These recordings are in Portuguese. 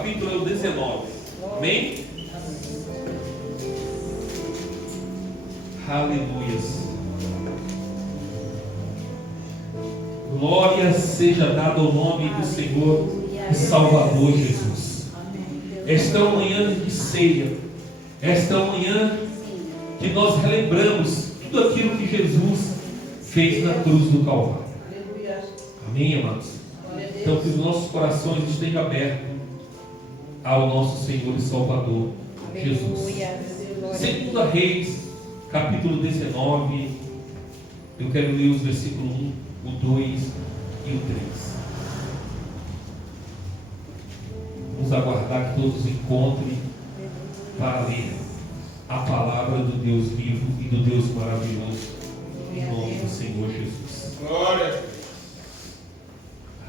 capítulo é o 19. Amém? Aleluias. Glória seja dada ao nome do Senhor e Salvador Jesus. Esta é uma manhã de ceia. Esta é uma manhã que nós relembramos tudo aquilo que Jesus fez na cruz do Calvário. Amém, amados? Então que os nossos corações estejam abertos ao nosso Senhor e Salvador Jesus. Segunda Reis, capítulo 19. Eu quero ler os versículos 1, o 2 e o 3. Vamos aguardar que todos encontrem para ler a palavra do Deus vivo e do Deus maravilhoso, em nome do Senhor Jesus. Glória.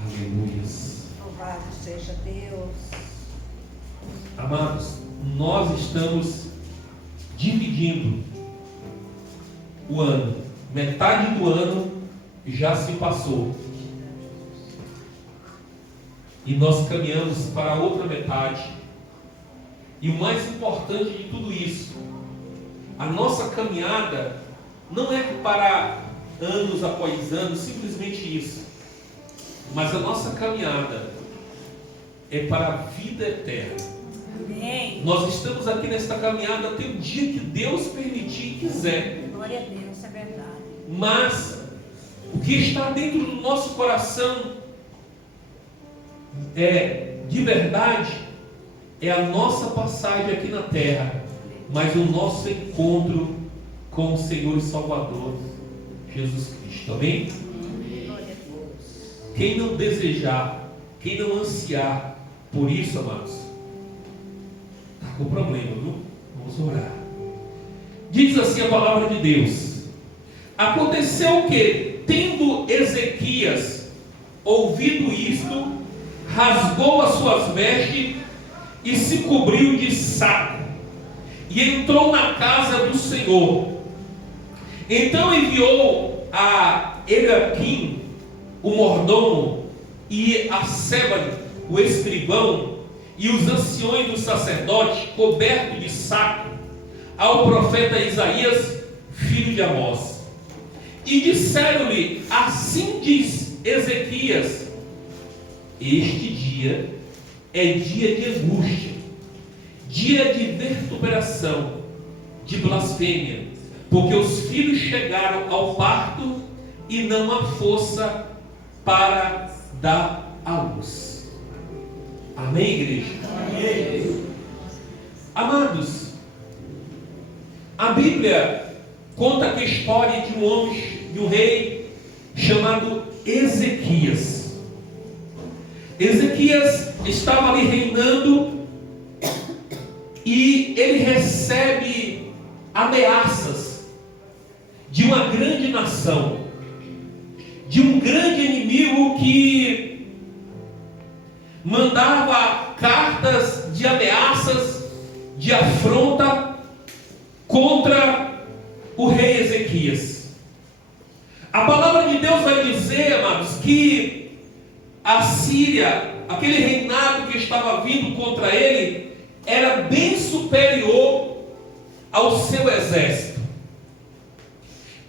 Aleluias. Louvado seja Deus. Amados, nós estamos dividindo o ano. Metade do ano já se passou. E nós caminhamos para a outra metade. E o mais importante de tudo isso, a nossa caminhada não é para anos após anos, simplesmente isso. Mas a nossa caminhada é para a vida eterna. Amém. Nós estamos aqui nesta caminhada até o dia que Deus permitir e quiser. Glória a Deus, é verdade. Mas o que está dentro do nosso coração de verdade é a nossa passagem aqui na terra, mas o nosso encontro com o Senhor e Salvador Jesus Cristo. Amém? Glória a Deus. Quem não desejar, quem não ansiar por isso, amados, está com problema, viu? Vamos orar. Diz assim a palavra de Deus: aconteceu que, tendo Ezequias ouvido isto, rasgou as suas vestes e se cobriu de saco, e entrou na casa do Senhor. Então enviou a Eliaquim, o mordomo, e a Sebane, o escrivão, e os anciões dos sacerdotes, cobertos de saco, ao profeta Isaías, filho de Amós. E disseram-lhe: assim diz Ezequias, este dia é dia de angústia, dia de vituperação, de blasfêmia, porque os filhos chegaram ao parto e não há força para dar à luz. Amém, igreja? Amém. Amados, a Bíblia conta aqui a história de um homem, de um rei chamado Ezequias. Ezequias estava ali reinando e ele recebe ameaças de uma grande nação, de um grande inimigo que mandava cartas de ameaças, de afronta contra o rei Ezequias. A palavra de Deus vai dizer, amados, que a Síria, aquele reinado que estava vindo contra ele, era bem superior ao seu exército,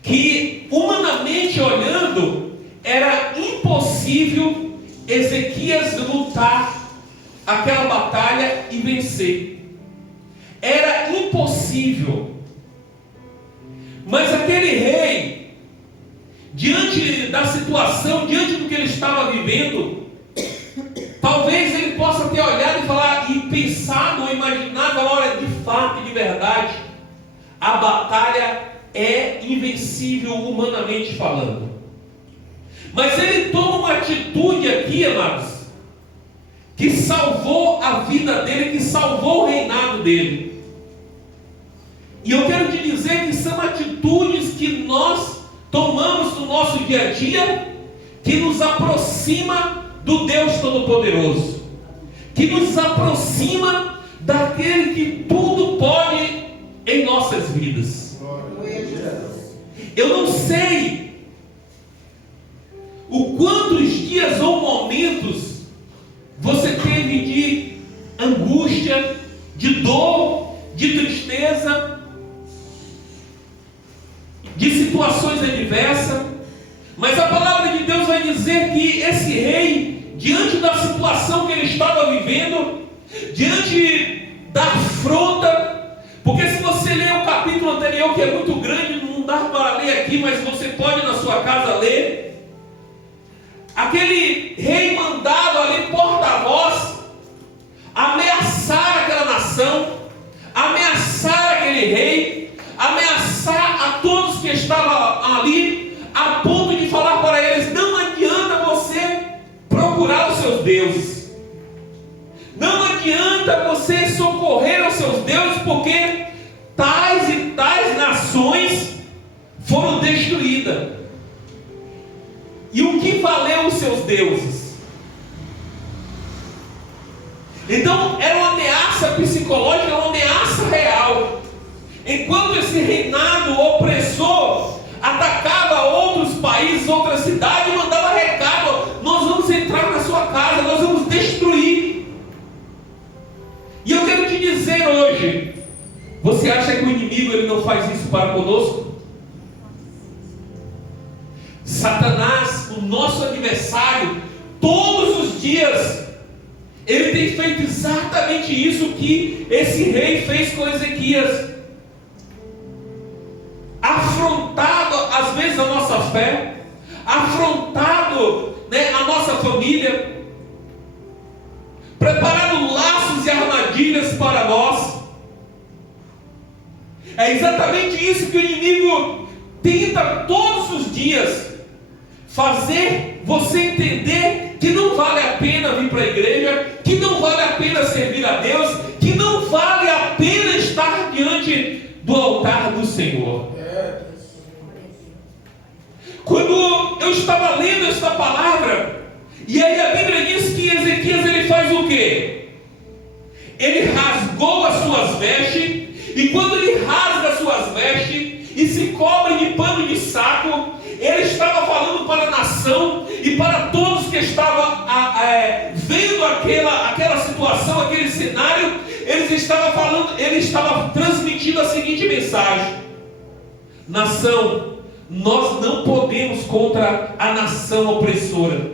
que humanamente olhando era impossível Ezequias lutar aquela batalha e vencer. Era impossível. Mas aquele rei, diante da situação, diante do que ele estava vivendo, talvez ele possa ter olhado e falar, e pensado ou imaginado, olha, de fato e de verdade, a batalha é invencível humanamente falando. Mas ele toma uma atitude aqui, amados, que salvou a vida dele, que salvou o reinado dele. E eu quero te dizer que são atitudes que nós tomamos no nosso dia a dia, que nos aproxima do Deus Todo-Poderoso, que nos aproxima daquele que tudo pode em nossas vidas. Eu não sei o quantos dias ou momentos você teve de angústia, de dor, de tristeza, de situações adversas. Mas a palavra de Deus vai dizer que esse rei, diante da situação que ele estava vivendo, diante da afronta, porque se você ler o capítulo anterior, que é muito grande, não dá para ler aqui, mas você pode na sua casa ler. Aquele rei mandado ali, porta-voz, ameaçar aquela nação, ameaçar aquele rei, ameaçar a todos que estavam ali, a ponto de falar para eles: não adianta você procurar os seus deuses, não adianta você socorrer os seus deuses, porque tais e tais nações foram destruídas. E o que valeu os seus deuses? Então era uma ameaça psicológica, uma ameaça real. Enquanto esse reinado opressor atacava outros países, outras cidades, mandava recado: nós vamos entrar na sua casa, nós vamos destruir. E eu quero te dizer hoje, você acha que o inimigo ele não faz isso para conosco? Satanás, o nosso adversário, todos os dias, ele tem feito exatamente isso que esse rei fez com Ezequias. Afrontado às vezes a nossa fé, afrontado, a nossa família, preparado laços e armadilhas para nós. É exatamente isso que o inimigo tenta todos os dias fazer você entender que não vale a pena vir para a igreja, que não vale a pena servir a Deus, que não vale a pena estar diante do altar do Senhor. Quando eu estava lendo esta palavra, e aí a Bíblia diz que Ezequias ele faz o quê? Ele rasgou as suas vestes, e quando ele rasga as suas vestes e se cobre de pano de saco, ele estava falando para a nação e para todos que estavam vendo aquela situação, aquele cenário. Ele estava transmitindo a seguinte mensagem: nação, nós não podemos contra a nação opressora,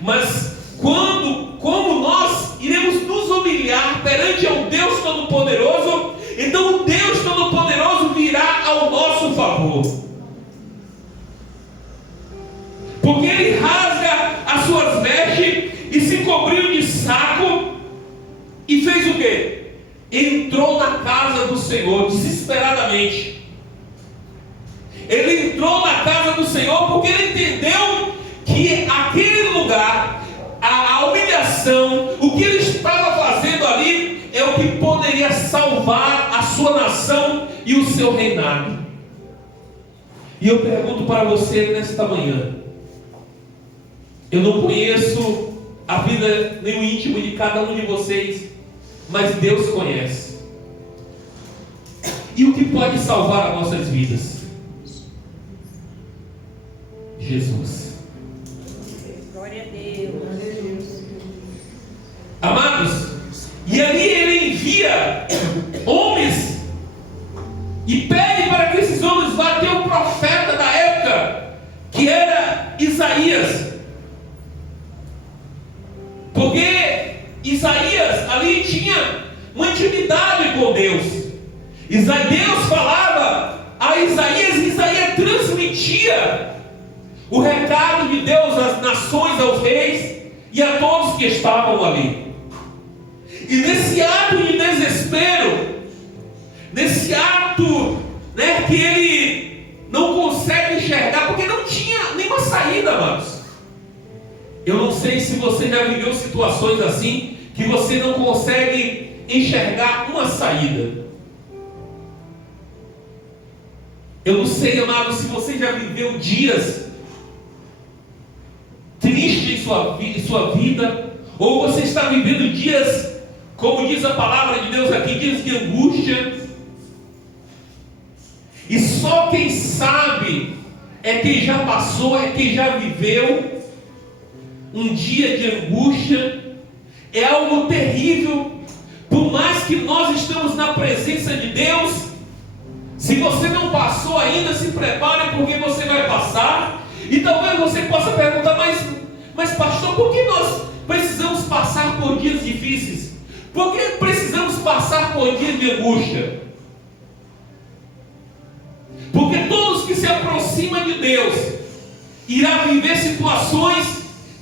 mas como nós iremos nos humilhar perante ao Deus Todo-Poderoso, então o Deus Todo-Poderoso virá ao nosso favor. Porque ele rasga as suas vestes e se cobriu de saco e fez o quê? Entrou na casa do Senhor desesperadamente. Ele entrou na casa do Senhor porque ele entendeu que aquele lugar, a humilhação, o que ele estava fazendo ali é o que poderia salvar a sua nação e o seu reinado. E eu pergunto para você nesta manhã: eu não conheço a vida nem o íntimo de cada um de vocês, mas Deus conhece. E o que pode salvar as nossas vidas? Jesus. Glória a Deus. Amados, e ali ele envia homens e pede para que esses homens vá até o profeta da época, que era Isaías. Porque Isaías ali tinha uma intimidade com Deus. Deus falava a Isaías, e Isaías transmitia o recado de Deus às nações, aos reis e a todos que estavam ali. E nesse ato de desespero, nesse ato que ele não consegue enxergar, porque não tinha nenhuma saída, amados. Eu não sei se você já viveu situações assim, que você não consegue enxergar uma saída. Eu não sei, amado, se você já viveu dias tristes em sua vida, ou você está vivendo dias, como diz a palavra de Deus aqui, dias de angústia. E só quem sabe é quem já passou, é quem já viveu um dia de angústia. É algo terrível que nós estamos na presença de Deus, se você não passou ainda, se prepare, porque você vai passar. E talvez você possa perguntar, mas pastor, por que nós precisamos passar por dias difíceis? Por que precisamos passar por dias de angústia? Porque todos que se aproximam de Deus irá viver situações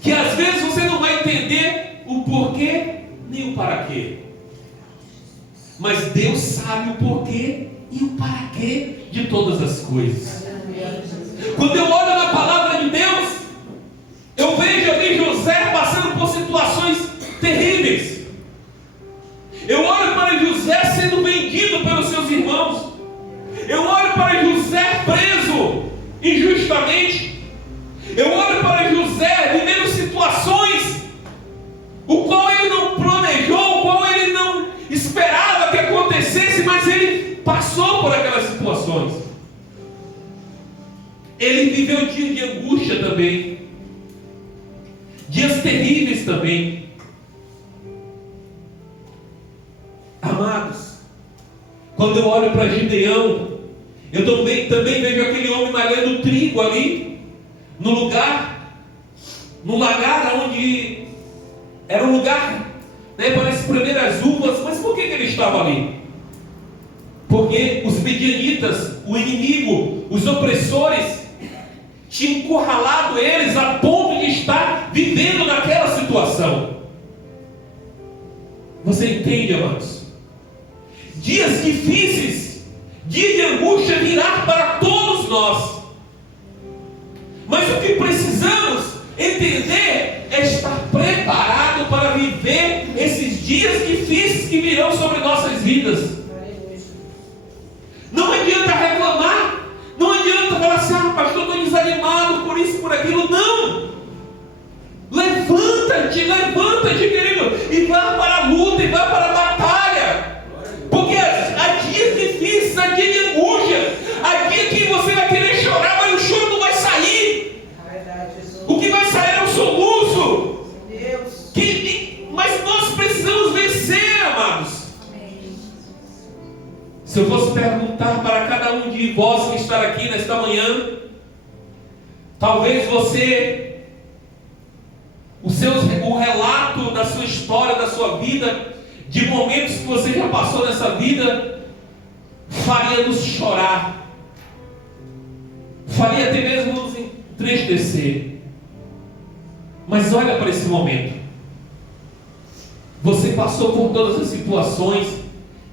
que às vezes você não vai entender o porquê nem o para quê. Mas Deus sabe o porquê e o para quê de todas as coisas. Quando eu olho na palavra de Deus, eu vejo ali José passando por situações terríveis. Eu olho para José sendo vendido pelos seus irmãos. Eu olho para José preso injustamente. Eu olho para José vivendo situações o qual ele não planejou, o qual ele não esperava que acontecesse, mas ele passou por aquelas situações. Ele viveu dias de angústia também, dias terríveis também. Amados, quando eu olho para Gideão, eu também vejo aquele homem malhando trigo ali, no lagar onde era um lugar, para as primeiras uvas. Mas por que ele estava ali? Porque os medianitas, o inimigo, os opressores, tinham encurralado eles a ponto de estar vivendo naquela situação. Você entende, amados? Dias difíceis, dia de angústia virá para todos nós. Mas o que precisamos entender é estar preparado para viver esses dias difíceis que virão sobre nossas vidas. Não adianta reclamar, não adianta falar assim, pastor, estou desanimado por isso, por aquilo. Não! Levanta-te, querido, e vá para a luta, e vá para a batalha. Porque há dias difíceis, há dias de angústia, há dias que você vai querer chorar, mas o choro não vai sair. O que vai sair é o soluço. Mas nós precisamos vencer, amados. Se eu fosse perguntar para cada um de vós que está aqui nesta manhã, talvez você, o relato da sua história, da sua vida, de momentos que você já passou nessa vida, faria nos chorar, faria até mesmo nos entristecer. Mas olha para esse momento. Você passou por todas as situações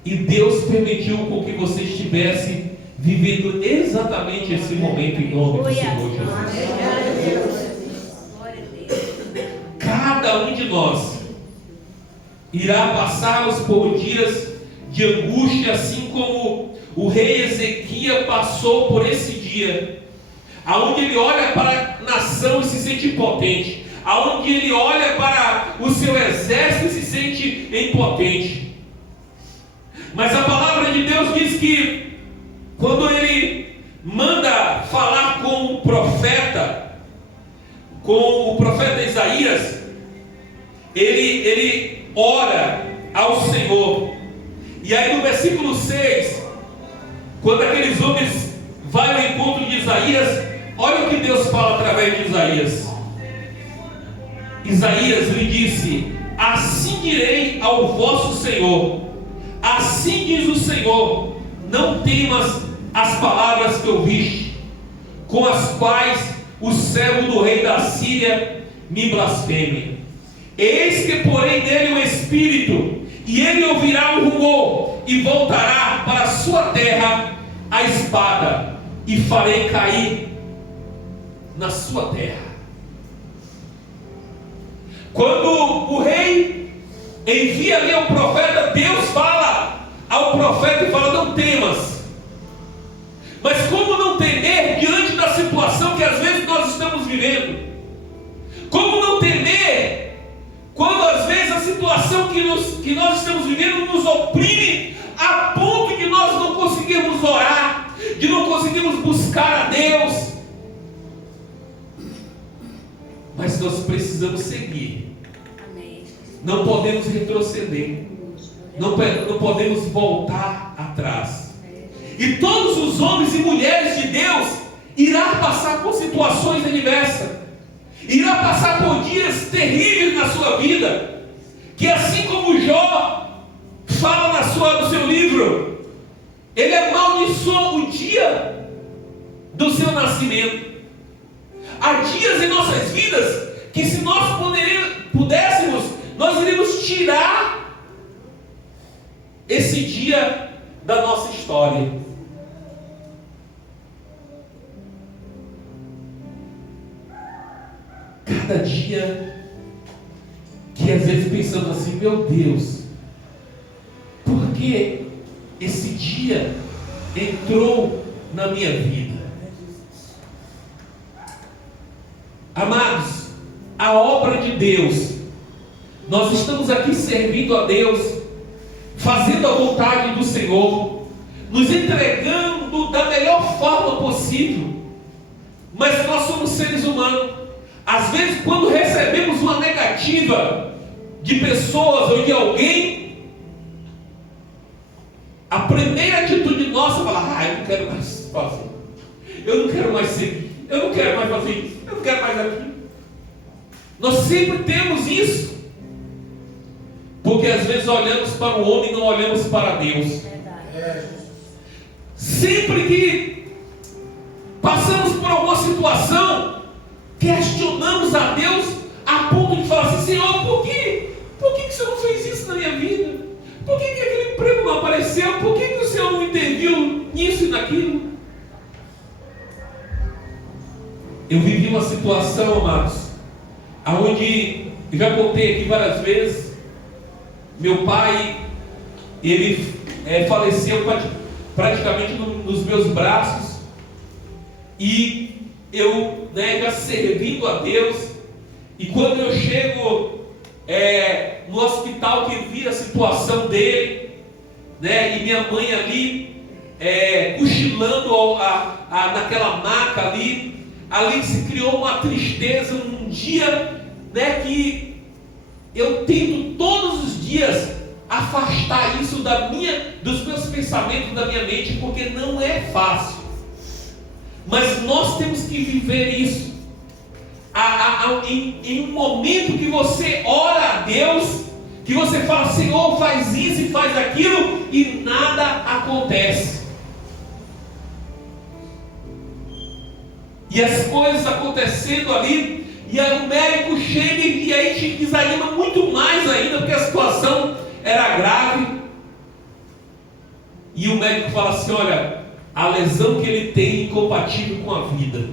e Deus permitiu com que você estivesse vivendo exatamente esse momento em nome do Senhor Jesus. Cada um de nós irá passar por dias de angústia, assim como o rei Ezequias passou por esse dia, aonde ele olha para a nação e se sente impotente, aonde ele olha para o seu exército e se sente impotente. Mas a palavra de Deus diz que quando ele manda falar com o profeta Isaías, ele ora ao Senhor. E aí no versículo 6, quando aqueles homens vão ao encontro de Isaías, olha o que Deus fala através de Isaías. Isaías lhe disse: assim direi ao vosso Senhor, assim diz o Senhor, não temas as palavras que ouviste, com as quais o servo do rei da Síria me blasfeme. Eis que porei nele o espírito, e ele ouvirá o rumor, e voltará para a sua terra a espada, e farei cair na sua terra. Quando o rei envia ali ao profeta, Deus fala ao profeta e fala: não temas. Mas como não temer diante da situação que às vezes nós estamos vivendo? Como não temer quando às vezes a situação que nós estamos vivendo nos oprime a ponto de nós não conseguirmos orar, de não conseguirmos buscar a Deus? Mas nós precisamos seguir. Não podemos retroceder. Não podemos voltar atrás. E todos os homens e mulheres de Deus irão passar por situações adversas, irão passar por dias terríveis na sua vida, que assim como Jó fala no seu livro, ele amaldiçoou o dia do seu nascimento. Há dias em nossas vidas que, se nós pudéssemos, nós iríamos tirar esse dia da nossa história. Cada dia que às vezes pensamos assim, meu Deus, por que esse dia entrou na minha vida? Amados, a obra de Deus, nós estamos aqui servindo a Deus, fazendo a vontade do Senhor, nos entregando da melhor forma possível, mas nós somos seres humanos. Às vezes, quando recebemos uma negativa de pessoas ou de alguém, a primeira atitude nossa é falar: eu não quero mais fazer, eu não quero mais seguir, eu não quero mais fazer isso, eu não quero mais aquilo. Nós sempre temos isso, porque às vezes olhamos para o homem e não olhamos para Deus. Sempre que passamos por alguma situação, questionamos a Deus a ponto de falar assim: Senhor, por que o Senhor não fez isso na minha vida? Por que aquele emprego não apareceu? Por que o Senhor não interviu nisso e naquilo? Eu vivi uma situação, amados, onde, já contei aqui várias vezes, meu pai, ele faleceu praticamente nos meus braços, e eu, já servindo a Deus, e quando eu chego no hospital, que vi a situação dele, e minha mãe ali cochilando naquela maca ali se criou uma tristeza. Um dia, que eu tento todos os dias afastar isso dos meus pensamentos, da minha mente, porque não é fácil. Mas nós temos que viver isso. Em um momento que você ora a Deus, que você fala: Senhor, faz isso e faz aquilo, e nada acontece. E as coisas acontecendo ali, e aí o médico chega e aí te desanima muito mais ainda, porque a situação era grave. E o médico fala assim: olha, a lesão que ele tem é incompatível com a vida.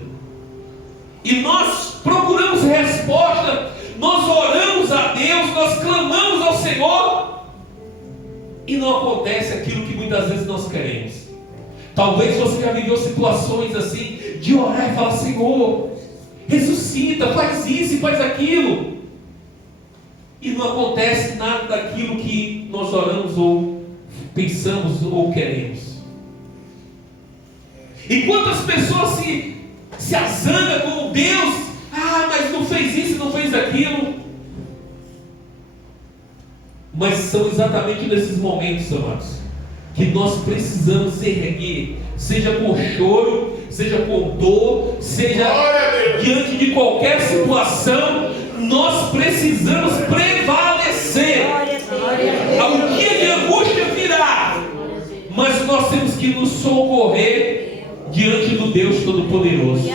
E nós procuramos resposta, nós oramos a Deus, nós clamamos ao Senhor, e não acontece aquilo que muitas vezes nós queremos. Talvez você já viveu situações assim, de orar e falar: Senhor, ressuscita, faz isso e faz aquilo, e não acontece nada daquilo que nós oramos ou pensamos ou queremos. E quantas pessoas se azangam com Deus: mas não fez isso, não fez aquilo. Mas são exatamente nesses momentos, amados, que nós precisamos erguer, seja com choro, seja com dor, seja diante de qualquer situação, nós precisamos prevalecer. O dia de angústia virá, mas nós temos que nos socorrer diante do Deus Todo-Poderoso.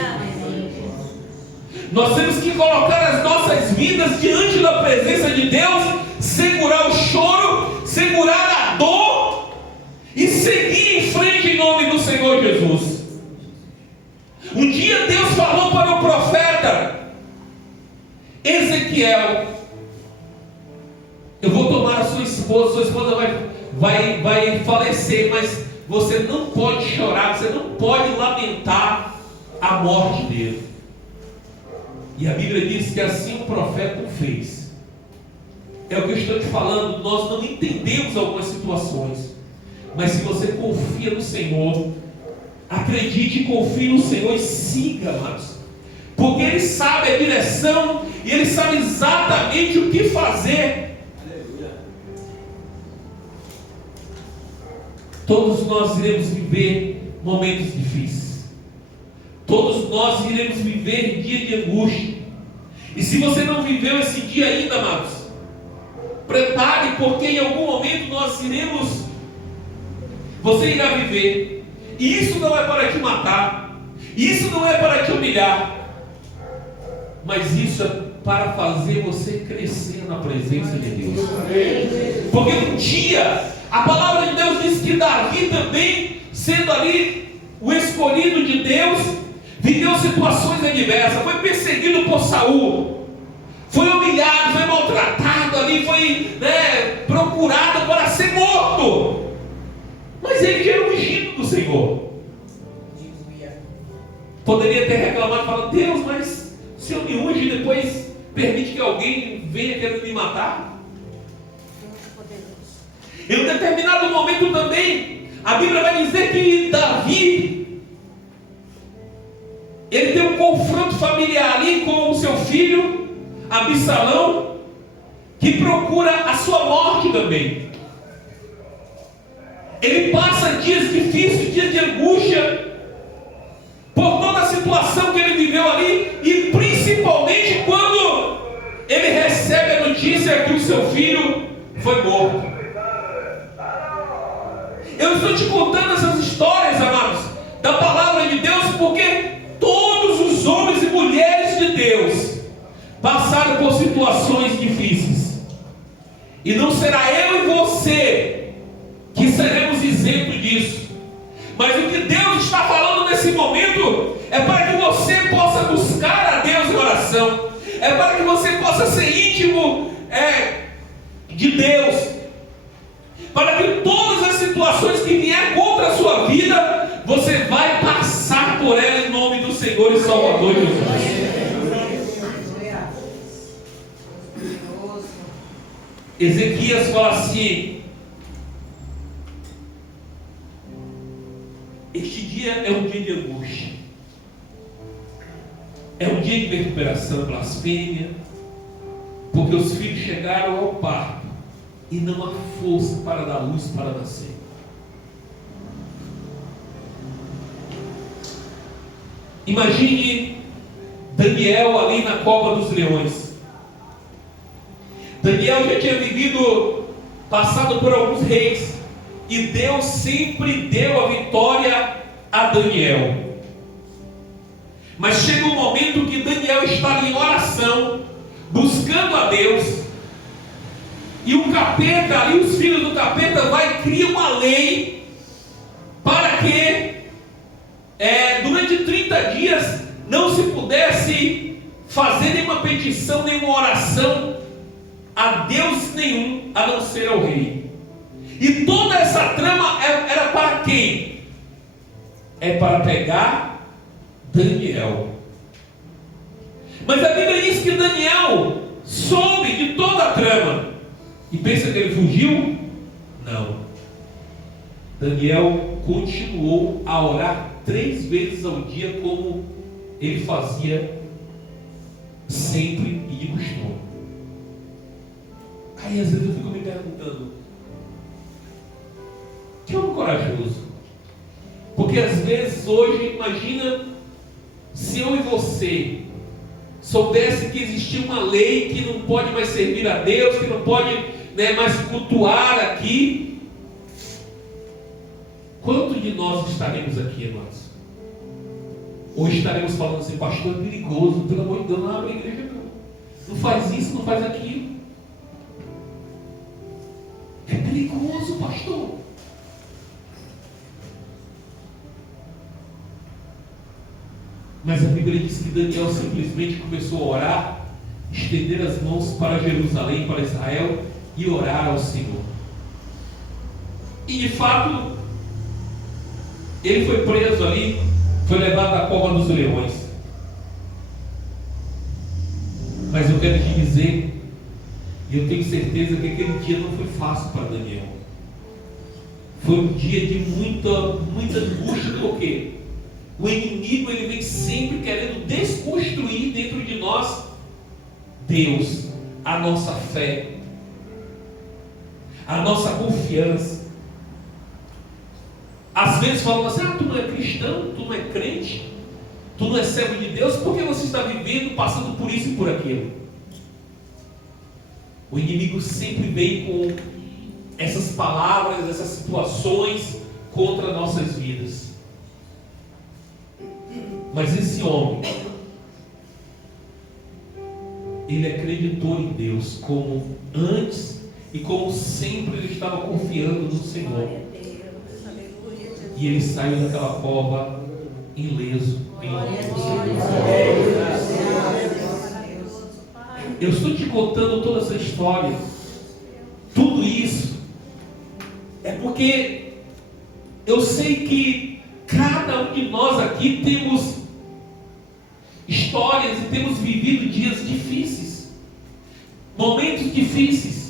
Nós temos que colocar as nossas vidas diante da presença de Deus, segurar o choro, segurar a dor e seguir em frente em nome do Senhor Jesus. Um dia Deus falou para o profeta Ezequiel: eu vou tomar a sua esposa vai falecer, mas você não pode chorar, você não pode lamentar a morte dele. E a Bíblia diz que assim o profeta o fez. É o que eu estou te falando. Nós não entendemos algumas situações, mas se você confia no Senhor, acredite e confie no Senhor e siga, amados, porque Ele sabe a direção e Ele sabe exatamente o que fazer. Todos nós iremos viver momentos difíceis. Todos nós iremos viver dia de angústia. E se você não viveu esse dia ainda, amados, prepare, porque em algum momento nós iremos, você irá viver. E isso não é para te matar, isso não é para te humilhar, mas isso é para fazer você crescer na presença de Deus. Porque um dia, a palavra de Deus diz que Davi também, sendo ali o escolhido de Deus, viveu situações adversas, foi perseguido por Saul, foi humilhado, foi maltratado ali, foi procurado para ser morto. Mas ele já era ungido do Senhor. Poderia ter reclamado e falado: Deus, mas o Senhor me unge e depois permite que alguém venha querendo me matar? Em um determinado momento também, a Bíblia vai dizer que Davi, ele tem um confronto familiar ali com o seu filho Absalão, que procura a sua morte também. Ele passa dias difíceis, dias de angústia, por toda a situação que ele viveu ali, e principalmente quando ele recebe a notícia que o seu filho foi morto. Eu estou te contando essas histórias, amados, da palavra de Deus, porque todos os homens e mulheres de Deus passaram por situações difíceis. E não será eu e você que seremos isentos disso. Mas o que Deus está falando nesse momento é para que você possa buscar a Deus em oração. É para que você possa ser íntimo de Deus. Para que todas as situações que vier contra a sua vida, você vai passar por ela em nome do Senhor e Salvador Jesus. Ezequias fala assim: este dia é um dia de angústia, é um dia de recuperação, blasfêmia, porque os filhos chegaram ao parto e não há força para dar luz para nascer. Imagine Daniel ali na cova dos leões. Daniel já tinha passado por alguns reis, e Deus sempre deu a vitória a Daniel. Mas chega um momento que Daniel está em oração, buscando a Deus, e o capeta ali, os filhos do capeta, vai criar uma lei para que durante 30 dias não se pudesse fazer nenhuma petição, nenhuma oração a Deus nenhum, a não ser ao rei. E toda essa trama era para quem? É para pegar Daniel. Mas a Bíblia diz que Daniel soube de toda a trama. E pensa que ele fugiu? Não. Daniel continuou a orar 3 vezes ao dia, como ele fazia sempre e de costume. Aí às vezes eu fico me perguntando: que homem corajoso. Porque às vezes hoje, imagina se eu e você soubesse que existia uma lei que não pode mais servir a Deus, que não pode mais cultuar aqui. Quantos de nós estaremos aqui, irmãos? Hoje estaremos falando assim: pastor, é perigoso, pelo amor de Deus, não abre a igreja não. Não faz isso, não faz aquilo. É perigoso, pastor. Mas a Bíblia diz que Daniel simplesmente começou a orar, estender as mãos para Jerusalém, para Israel, e orar ao Senhor. E de fato, ele foi preso ali, foi levado à cova dos leões. Mas eu quero te dizer, e eu tenho certeza que aquele dia não foi fácil para Daniel. Foi um dia de muita angústia, porque o inimigo, ele vem sempre querendo desconstruir dentro de nós Deus, a nossa fé, a nossa confiança. Às vezes falam assim: tu não é cristão, tu não é crente, tu não é servo de Deus, por que você está vivendo, passando por isso e por aquilo? O inimigo sempre vem com essas palavras, essas situações contra nossas vidas. Mas esse homem, ele acreditou em Deus como antes e como sempre ele estava confiando no Senhor. E ele saiu daquela cova ileso em nome do Senhor. Eu estou te contando toda essa história, tudo isso, é porque eu sei que cada um de nós aqui temos histórias e temos vivido dias difíceis, momentos difíceis.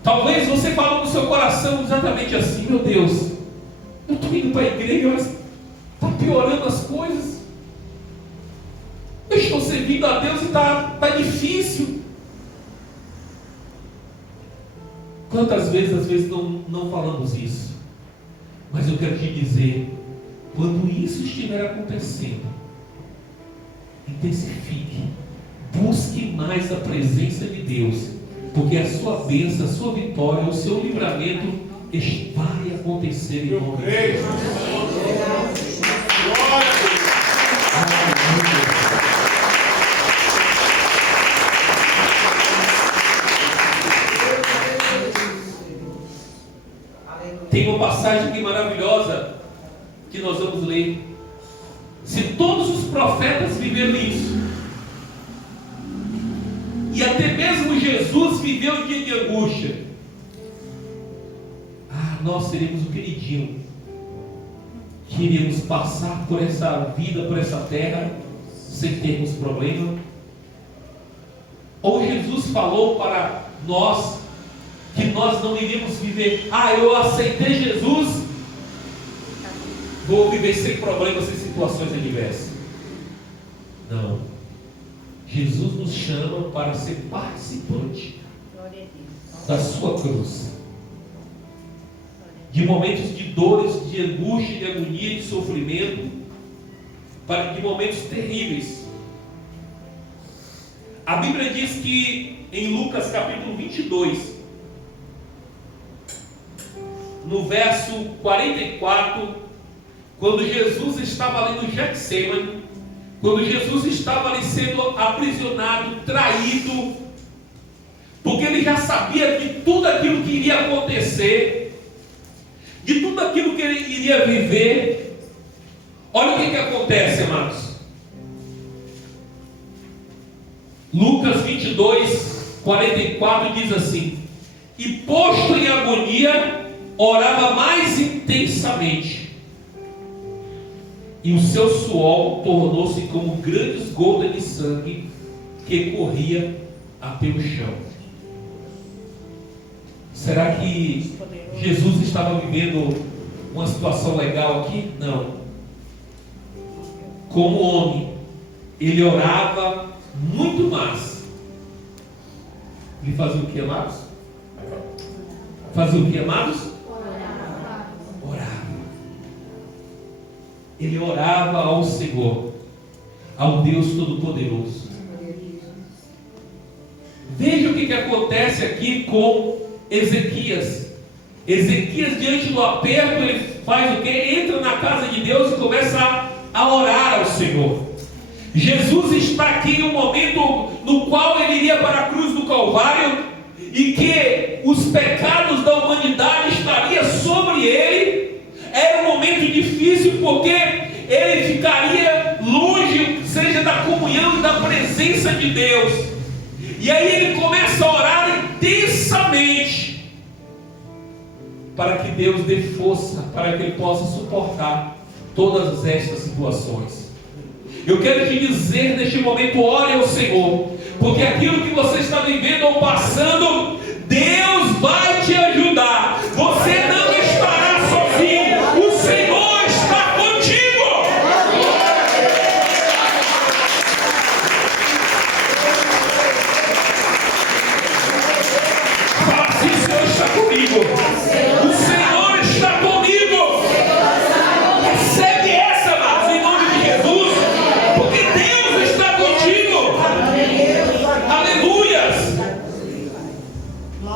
Talvez você falou no seu coração exatamente assim: meu Deus, eu estou indo para a igreja, mas está piorando as coisas. Eu estou servindo a Deus e está difícil. Quantas vezes, às vezes, não falamos isso? Mas eu quero te dizer, quando isso estiver acontecendo, intensifique, busque mais a presença de Deus, porque a sua bênção, a sua vitória, o seu livramento vai acontecer em nome de Deus. Tem uma passagem aqui maravilhosa que nós vamos ler. Se todos os profetas viveram isso, e até mesmo Jesus viveu um dia de angústia, nós seremos o queridinho que iremos passar por essa vida, por essa terra, sem termos problema. Ou Jesus falou para nós que nós não iríamos viver: eu aceitei Jesus, vou viver sem problemas, sem situações adversas. Não. Jesus nos chama para ser participante da sua cruz, de momentos de dores, de angústia, de agonia, de sofrimento, de momentos terríveis. A Bíblia diz que em Lucas capítulo 22, no verso 44, quando Jesus estava ali no Getsemane, quando Jesus estava ali sendo aprisionado, traído, porque ele já sabia de tudo aquilo que iria acontecer, de tudo aquilo que ele iria viver. Olha o que acontece, amados. Lucas 22, 44 diz assim: e posto em agonia, orava mais intensamente, e o seu suor tornou-se como grandes gotas de sangue que corria até o chão. Será que Jesus estava vivendo uma situação legal aqui? Não. Como homem, ele orava muito mais. Ele fazia o que, amados? Fazia o que, amados? Orava. Ele orava ao Senhor, ao Deus Todo-Poderoso. Veja o que acontece aqui com Ezequias. Ezequias, diante do aperto, ele faz o que? Entra na casa de Deus e começa a orar ao Senhor. Jesus está aqui em um momento no qual ele iria para a cruz do Calvário, e que os pecados da humanidade estariam sobre ele. Era um momento difícil, porque ele ficaria longe, seja da comunhão e da presença de Deus. E aí ele começa a orar intensamente, para que Deus dê força, para que ele possa suportar todas estas situações. Eu quero te dizer neste momento: ore ao Senhor, porque aquilo que você está vivendo ou passando, Deus vai te ajudar. Você não estará sozinho, o Senhor está contigo. Fala assim: o Senhor está comigo, o Senhor está comigo.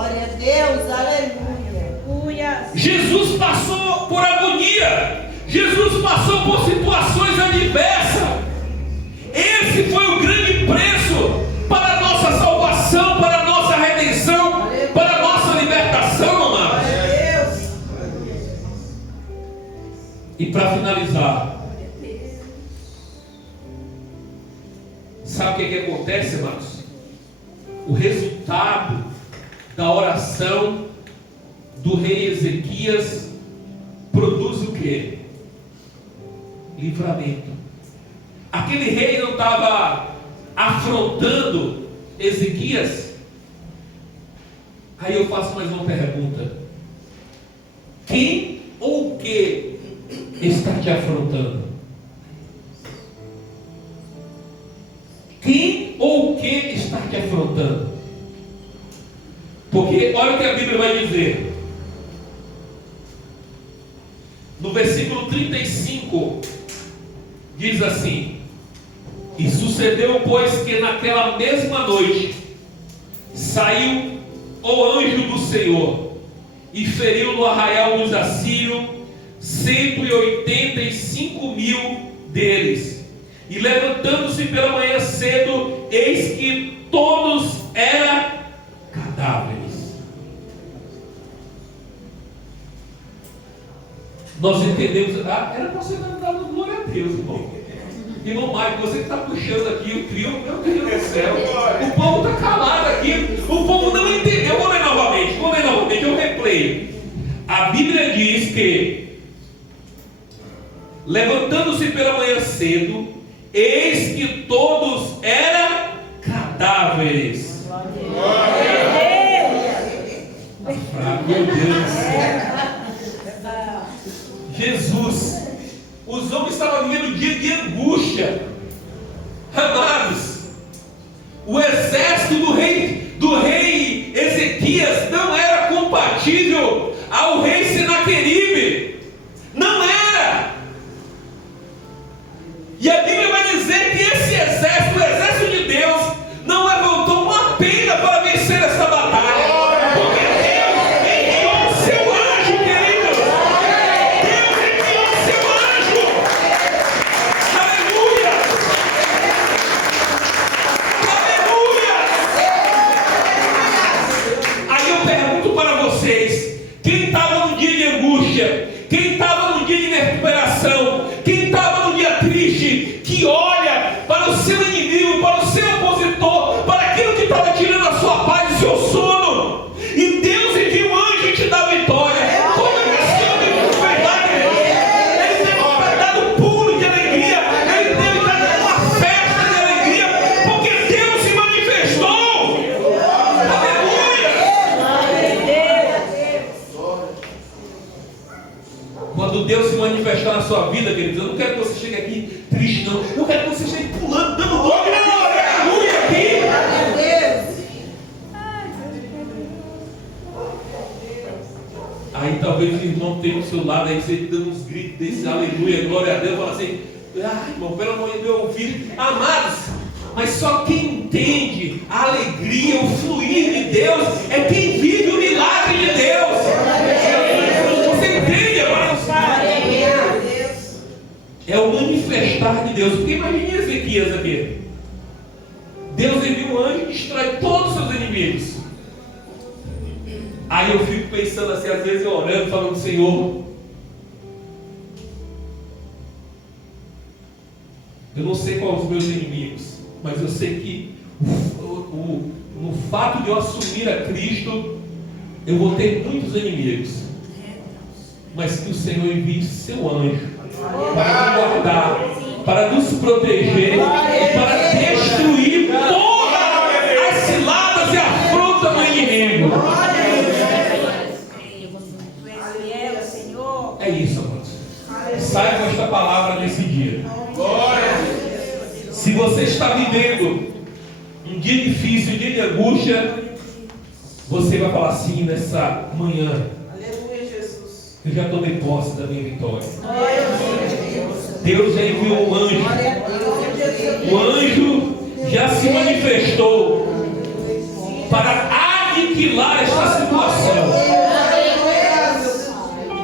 Glória a Deus, aleluia. Jesus passou por agonia. Jesus passou por situações adversas. Esse foi o grande preço para a nossa salvação, para a nossa redenção, para a nossa libertação, amados. E para finalizar, sabe o que acontece, amados? O resultado da oração do rei Ezequias produz o quê? Livramento. Aquele rei não estava afrontando Ezequias. Aí eu faço mais uma pergunta: quem ou o que está te afrontando? Quem ou o que está te afrontando? Porque olha o que a Bíblia vai dizer. No versículo 35, diz assim: e sucedeu, pois, que naquela mesma noite saiu o anjo do Senhor e feriu no arraial dos assírios 185.000 deles. E levantando-se pela manhã cedo, eis que todos eram cadáveres. Nós entendemos, era para você dar glória a Deus, irmão. Irmão Mário, você que está puxando aqui o trio, meu Deus do céu, o povo está calado aqui, o povo não entendeu. Vou ler novamente, eu repleio. A Bíblia diz que, levantando-se pela manhã cedo, eis que todos eram cadáveres. Meu Deus do céu. Jesus, os homens estavam vivendo um dia de angústia. Amados, o exército do rei Ezequias não era compatível ao rei Senaqueribe. Não era. E a Bíblia vai dizer que esse exército, o exército de Deus, não levantou uma pena para vencer essa batalha. Porque Deus enviou o seu anjo, queridos. Deus enviou o seu anjo. Aleluia. Aleluia. Aí eu pergunto para vocês: quem estava no dia de angústia? Quem estava no dia de recuperação? Quem estava no dia triste? Que olha para o seu inimigo, para o seu opositor, para aquilo que estava tirando a sua paz e o seu sono, e Deus envia um anjo e te dá vitória. Como é que esse homem foi dar? Ele deve estar dando pulo de alegria, ele deve estar dando uma festa de alegria, porque Deus se manifestou. Quando Deus se manifestar na sua vida, queridos, eu não quero que você chegue aqui triste, não. Eu quero que você chegue pulando, dando glória, aleluia aqui. Aí talvez o irmão tenha do seu lado, aí você dando uns gritos desse aleluia, glória a Deus, fala assim: irmão, pelo amor de Deus, meu ouvido. Amados, mas só quem entende a alegria, o fluir de Deus, é quem vive o milagre de Deus. Você entende, amados? É o manifestar de Deus. Porque imagine Ezequias aqui. Deus envia um anjo e destrói todos os seus inimigos. Aí eu fico pensando assim, às vezes eu orando, falando: Senhor, eu não sei quais os meus inimigos, mas eu sei que no fato de eu assumir a Cristo, eu vou ter muitos inimigos. Mas que o Senhor envie seu anjo para nos guardar, para nos proteger e para destruir todas as ciladas e afrontas do inimigo. É isso, amados. Saiba esta palavra nesse dia. Se você está vivendo um dia difícil, um dia de angústia, você vai falar assim nessa manhã: eu já tomei posse da minha vitória. Deus já enviou um anjo. O anjo já se manifestou para aniquilar esta situação.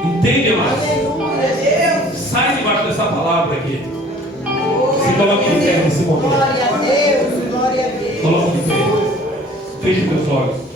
Entende, amados? Sai debaixo dessa palavra aqui. Se coloque de pé nesse momento. Glória a Deus, glória a Deus. Coloque de pé. Feche teus olhos.